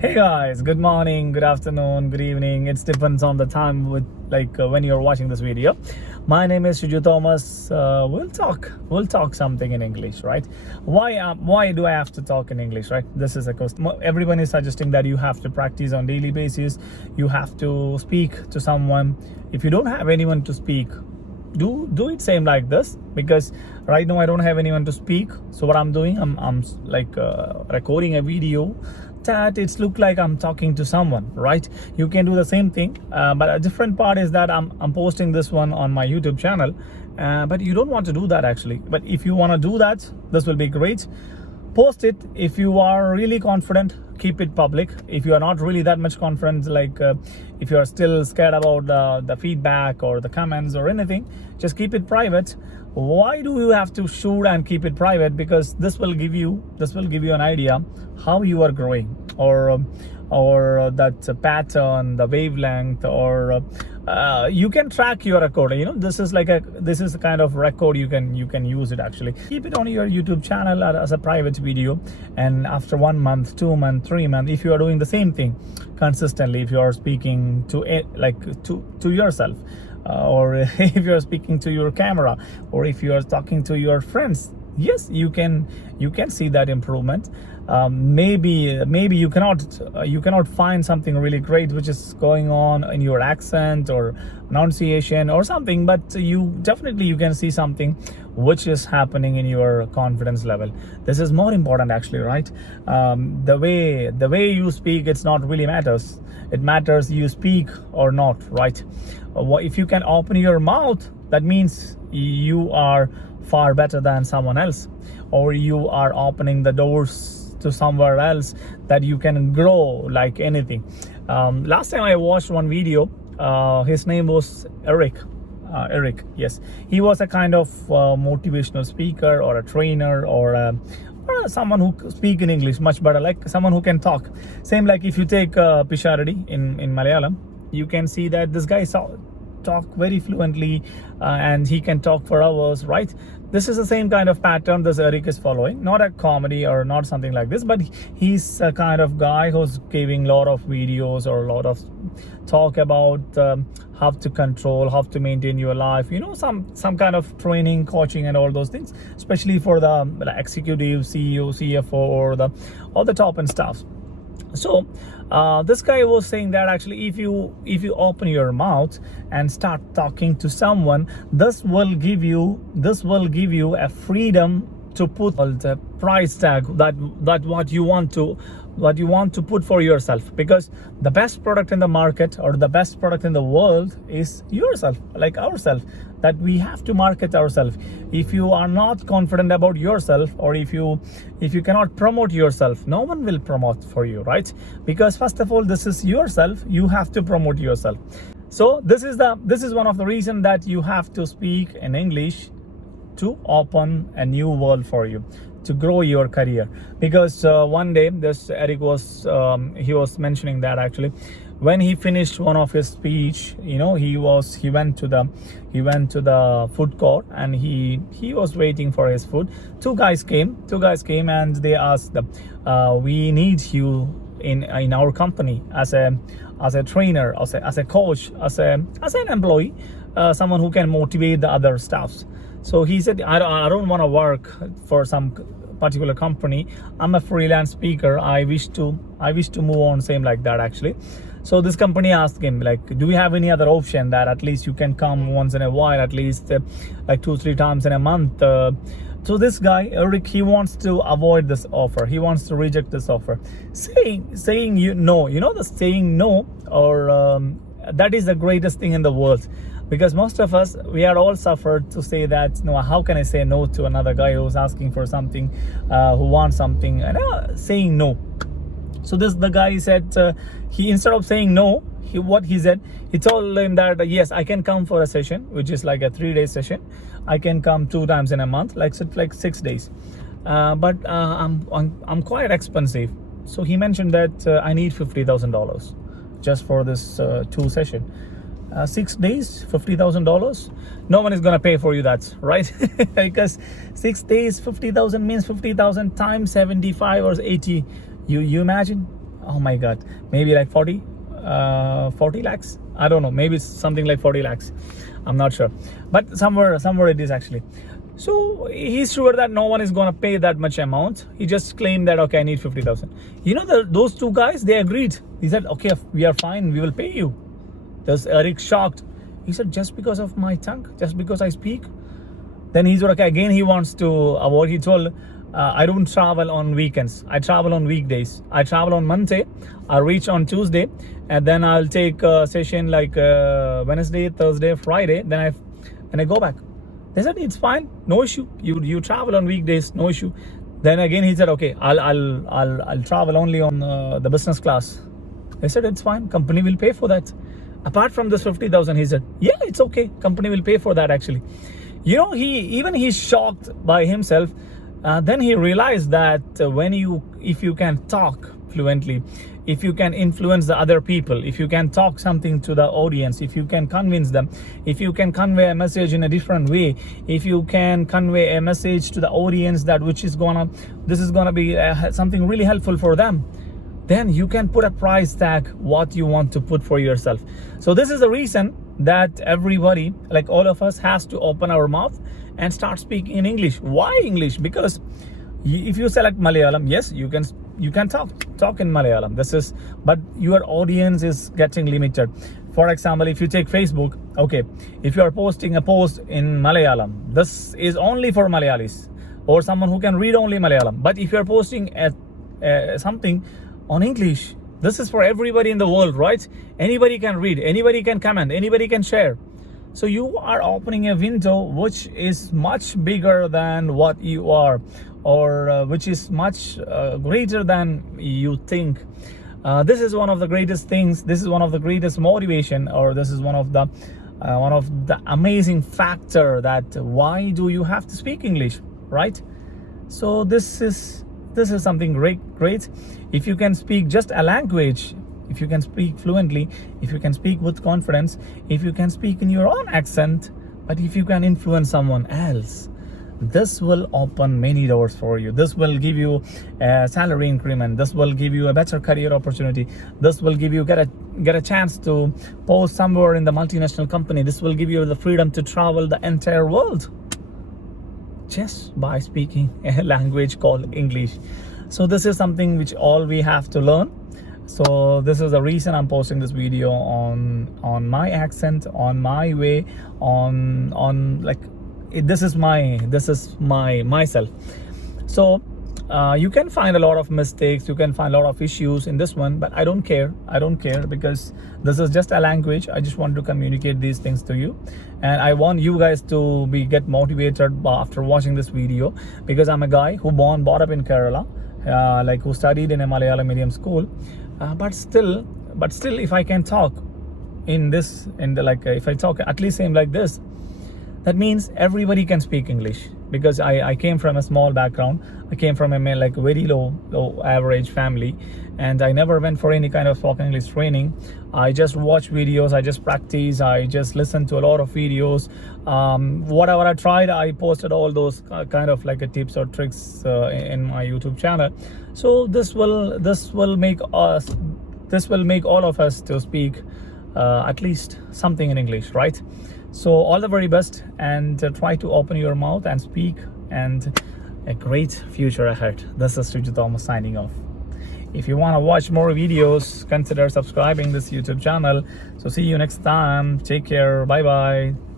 Hey guys, good morning, good afternoon, good evening. It depends on the time when you're watching this video. My name is Shuju Thomas. We'll talk something in English, right? Why do I have to talk in English, right? This is a question. Everyone is suggesting that you have to practice on daily basis. You have to speak to someone. If you don't have anyone to speak, do it same like this, because right now I don't have anyone to speak. So what I'm doing, I'm recording a video that it's look like I'm talking to someone, right? You can do the same thing, but a different part is that I'm posting this one on my YouTube channel, but you don't want to do that actually. But if you want to do that, this will be great. Post it. If you are really confident, keep it public. If you are not really that much confident, if you are still scared about the feedback or the comments or anything, just keep it private. Why do you have to shoot and keep it private? Because this will give you an idea how you are growing, or that pattern, the wavelength, or you can track your record. This is a kind of record. You can use it actually. Keep it on your YouTube channel as a private video, and after 1 month, 2 months, 3 months, if you are doing the same thing consistently, if you are speaking to yourself, or if you are speaking to your camera, or if you are talking to your friends, yes, you can see that improvement. Maybe you cannot find something really great which is going on in your accent or pronunciation or something, but you can see something which is happening in your confidence level. This is more important actually, right? The way you speak, it's not really matters. It matters you speak or not, right? If you can open your mouth, that means you are far better than someone else, or you are opening the doors to somewhere else that you can grow like anything. Last time I watched one video, his name was Eric, yes. He was a kind of motivational speaker or a trainer, or someone who speak in English much better, like someone who can talk. Same like if you take Pisharadi in Malayalam, you can see that this guy talk very fluently, and he can talk for hours, right? This is the same kind of pattern this Eric is following. Not a comedy or not something like this, but he's a kind of guy who's giving a lot of videos or a lot of talk about how to control, how to maintain your life, some kind of training, coaching, and all those things, especially for the executive, CEO, CFO, or the top and staff. So this guy was saying that actually if you open your mouth and start talking to someone, this will give you a freedom to put the price tag that what you want to put for yourself, because the best product in the market or the best product in the world is yourself, like ourselves, that we have to market ourselves. If you are not confident about yourself, or if you cannot promote yourself, no one will promote for you, right? Because first of all, this is yourself, you have to promote yourself. So this is one of the reasons that you have to speak in English, to open a new world for you, to grow your career. Because one day this Eric was he was mentioning that actually when he finished one of his speech, he went to the food court, and he was waiting for his food. Two guys came and they asked them, we need you in our company as a trainer, as a coach, as an employee, someone who can motivate the other staffs. So he said, I don't want to work for some particular company. I'm a freelance speaker. I wish to move on, same like that actually. So this company asked him, do we have any other option that at least you can come once in a while, at least 2-3 times in a month? So this guy Eric, he wants to avoid this offer. He wants to reject this offer, saying no. The saying no, or that is the greatest thing in the world. Because most of us, we are all suffered to say that, no, how can I say no to another guy who's asking for something, who wants something, and saying no. So the guy said, he, instead of saying no, he told him that yes, I can come for a session, which is like a 3-day session. I can come 2 times in a month, like 6 days. But I'm quite expensive. So he mentioned that I need $50,000 just for this 2 session. 6 days, $50,000. No one is gonna pay for you that, right? Because 6 days, 50,000 means 50,000 times 75 or 80. You imagine oh my god, maybe like 40 lakhs. I don't know, maybe it's something like 40 lakhs. I'm not sure, but somewhere it is actually. So he's sure that no one is going to pay that much amount. He just claimed that, okay, I need 50,000. Those two guys, they agreed. He said, okay, we are fine, we will pay you. There's Eric shocked. He said, just because of my tongue, just because I speak. Then he's okay. Again, he wants to avoid. He told, I don't travel on weekends. I travel on weekdays. I travel on Monday. I reach on Tuesday, and then I'll take a session like Wednesday, Thursday, Friday. Then I go back. They said it's fine, no issue. You travel on weekdays, no issue. Then again he said, okay, I'll travel only on the business class. They said it's fine. Company will pay for that. Apart from this 50,000, he said, yeah, it's okay. Company will pay for that actually. He's shocked by himself. Then he realized that if you can talk fluently, if you can influence the other people, if you can talk something to the audience, if you can convince them, if you can convey a message in a different way, if you can convey a message to the audience this is gonna be something really helpful for them, then you can put a price tag what you want to put for yourself. So this is the reason that everybody, like all of us, has to open our mouth and start speaking in English. Why English? Because if you select Malayalam, yes, you can talk in Malayalam. But your audience is getting limited. For example, if you take Facebook, okay, if you are posting a post in Malayalam, this is only for Malayalis or someone who can read only Malayalam. But if you are posting something on English, this is for everybody in the world, right? Anybody can read, anybody can comment, anybody can share. So you are opening a window which is much bigger than what you are, or which is much greater than you think. This is one of the greatest things. This is one of the greatest motivation, or this is one of the amazing factor that why do you have to speak English, right? So this is something great. If you can speak just a language, if you can speak fluently, if you can speak with confidence, if you can speak in your own accent, but if you can influence someone else, this will open many doors for you. This will give you a salary increment. This will give you a better career opportunity. This will give you get a chance to post somewhere in the multinational company. This will give you the freedom to travel the entire world just by speaking a language called English. So this is something which all we have to learn. So this is the reason I'm posting this video on my accent, on my way, on like this is my myself. So you can find a lot of mistakes, you can find a lot of issues in this one, but I don't care because this is just a language. I just want to communicate these things to you, and I want you guys to get motivated after watching this video, because I'm a guy who brought up in Kerala, like who studied in a Malayalam medium school, but still if I can talk if I talk at least same like this, that means everybody can speak English. Because I came from a small background. I came from a very low average family, and I never went for any kind of spoken English training. I just watch videos, I just practice, I just listen to a lot of videos. Whatever I tried, I posted all those kind of like tips or tricks in my YouTube channel. So this will make all of us to speak at least something in English, right? So all the very best, and try to open your mouth and speak, and a great future ahead. This is Sujit Thomas signing off. If you want to watch more videos, consider subscribing this YouTube channel. So see you next time. Take care. Bye bye.